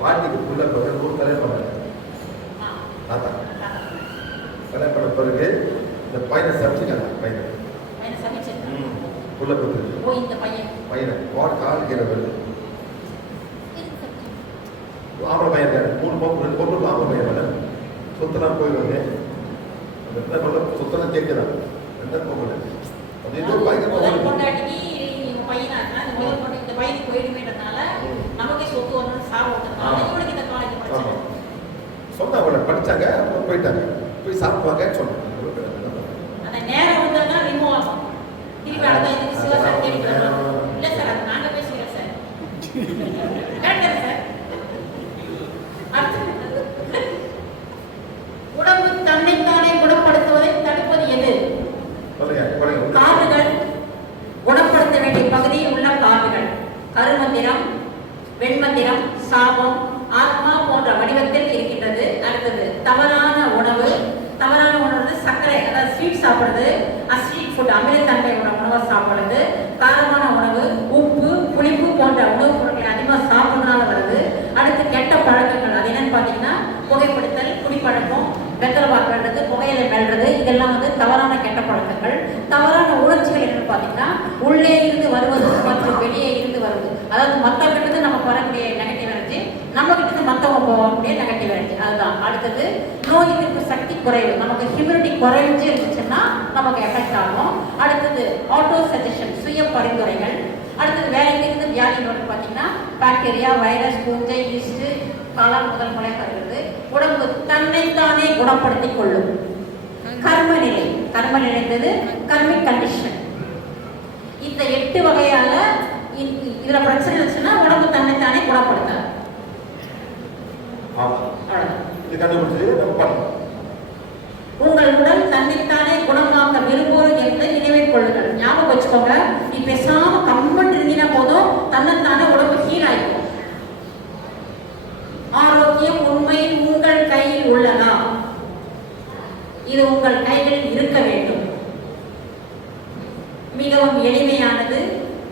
பாட்டிக்கு புள்ள பிறகு ஊர் கல்யாணம் பண்ணாங்க. தாத்தா கல்யாணம் பண்ண பிறகு இந்த பையனை சமைச்சிக்காங்க. பையனை புள்ள பிறகு பையனை கால் கீரை வருது. ஆம்பளை பையன் 3 பொண்ணு ஆம்பளை பையன் வேணும். சொத்தெல்லாம் போய் வந்து சொத்தெல்லாம் கேட்குறாங்க. 2 பொண்ணு அப்படின்னு பையன் கொண்டாடி பையனா இந்த பையனுக்கு போயிடுமேன்றதுனால நமக்கே சொத்து வரணும்னு சாப்பிடுறதுனால இவனுக்கு இந்த காலேஜ் படிச்சாங்க. சொன்னா அவளை படிச்சாங்க, அப்புறம் போயிட்டாங்க. போய் சாப்பிடுவாங்கன்னு சொன்னாங்க. அந்த நேரம் வந்தா ரிமூவ் ஆகும். திருப்பி அடுத்த இதுக்கு சிவசார் கேட்கலாம். இல்ல சார் அது நாங்க பேசுகிறோம் சார். Correct sir. உடம்பு தன்னைத்தானே குணப்படுத்துவதை தடுப்பது எது? காரணங்கள். குணப்படுத்த வேண்டிய பகுதியில் உள்ள காரணங்கள் கருமந்திரம், வெண்மந்திரம், சாபம், ஆத்மா போன்ற வடிவத்தில் இருக்கின்றது. அடுத்தது தவறான உணவு. தவறான உணவு சர்க்கரை, அதாவது ஸ்வீட் சாப்பிடுறது, அசிடிக் ஃபுட், அமிலத்தன்மை உணவை சாப்பிடுறது, காரமான உணவு, உப்பு, புளிப்பு போன்ற உணவுப் பொருட்களை அதிகமாக சாப்பிடுறதுனால வருது. அடுத்து கெட்ட பழக்கங்கள். அது என்னன்னு பார்த்தீங்கன்னா புகைப்பிடித்தல், குடிப்பழக்கம், வெத்தலை பார்க்கறது, புகையிலை மெல்றது, இதெல்லாம் வந்து தவறான கெட்ட பழக்கங்கள். தவறான உணர்ச்சிகள் என்னன்னு பார்த்தீங்கன்னா உள்ளே இருந்து வருவது மற்றும் வெளியே இருந்து வருவது. அதாவது மற்றவங்கிட்ட நமக்கு வரக்கூடிய நெகட்டிவ் எனர்ஜி, நம்ம கிட்ட மற்றவங்க போகக்கூடிய நெகட்டிவ் எனர்ஜி. அதுதான். அடுத்தது நோய் எதிர்ப்பு சக்தி குறைவு. நமக்கு ஹியூமினிட்டி குறைஞ்சு இருந்துச்சுன்னா நமக்கு எஃபெக்ட் ஆகும். அடுத்தது ஆட்டோ சஜஷன், சுய பரிந்துரைகள். அடுத்தது வேற எங்கிருந்து வியாதி நோய் பார்த்தீங்கன்னா பாக்டீரியா, வைரஸ், பூஞ்சை, ஈஸ்ட், காளான் முதல் முறை வருகிறது. உடம்பு தன்னைத்தானே குணப்படுத்திக் கொள்ளும். கர்ம நிலை. கர்ம நிலைன்றது கர்மிக் கண்டிஷன். இந்த 8 வகையால இதுல பிரச்சனை இருந்துச்சுன்னா உடம்பு தன்னைத்தானே குணப்படுத்தாது. உங்கள் உடல் தன்னைத்தானே குணமாக்க விரும்புவது என்று நினைவில் கொள்ளுங்கள். ஞாபகம் வச்சுக்கோங்க. நீ பேசாம கம்மன் இருந்தீங்கன்னா போதும், தன்னைத்தானே உடம்பு ஹீல் ஆயிடும். ஆரோக்கியம் உண்மையில் உங்கள் கையில் உள்ளதா? இது உங்கள் கைகளில் இருக்க வேண்டும். மிகவும் எளிமையானது.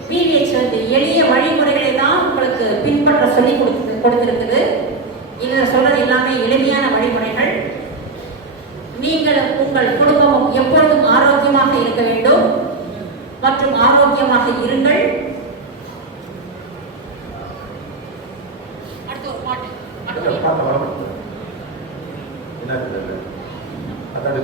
பிவிஎச் வந்து எளிய வழிமுறைகளை தான் உங்களுக்கு பின்பற்ற சொல்லி கொடுத்திருக்குது. இதில் சொல்றது எல்லாமே எளிமையான வழிமுறைகள். நீங்களும் உங்கள் குடும்பமும் எப்பொழுதும் ஆரோக்கியமாக இருக்க வேண்டும் மற்றும் ஆரோக்கியமாக இருங்கள். அடுத்து ஒரு பாட்டு. அதான்